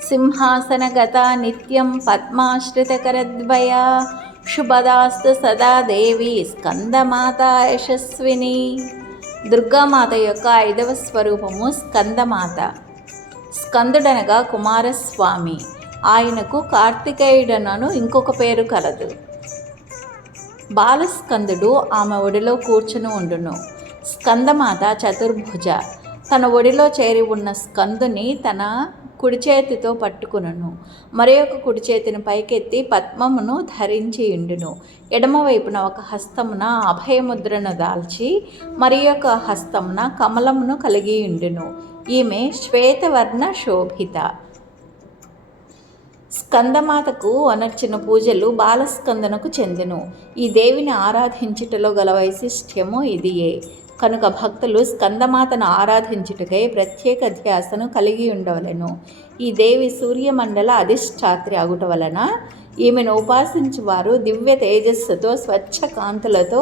సింహాసనగతా నిత్యం పద్మాశ్రితకరద్వయా శుభదాస్తు సదా దేవి స్కందమాత యశస్విని. దుర్గామాత యొక్క 5వ స్వరూపము స్కందమాత. స్కందుడనగా కుమారస్వామి. ఆయనకు కార్తికేయుడనను ఇంకొక పేరు కలదు. బాలస్కందుడు ఆమె ఒడిలో కూర్చుని ఉండును. స్కందమాత చతుర్భుజ. తన ఒడిలో చేరి ఉన్న స్కందుని తన కుడి చేతితో పట్టుకును. మరి ఒక కుడి చేతిని పైకెత్తి పద్మమును ధరించి ఉండును. ఎడమవైపున ఒక హస్తమున అభయముద్రను దాల్చి మరి ఒక హస్తమున కమలమును కలిగి ఉండును. ఈమె శ్వేతవర్ణ శోభిత. స్కందమాతకు అనర్చిన పూజలు బాలస్కందనకు చెందును. ఈ దేవిని ఆరాధించుటలో గల వైశిష్ట్యము ఇదియే. కనుక భక్తులు స్కందమాతను ఆరాధించుటకై ప్రత్యేక ధ్యాసను కలిగి ఉండవలెను. ఈ దేవి సూర్యమండల అధిష్టాత్రి అగుట వలన ఈమెను ఉపాసించువారు దివ్య తేజస్సుతో స్వచ్ఛ కాంతులతో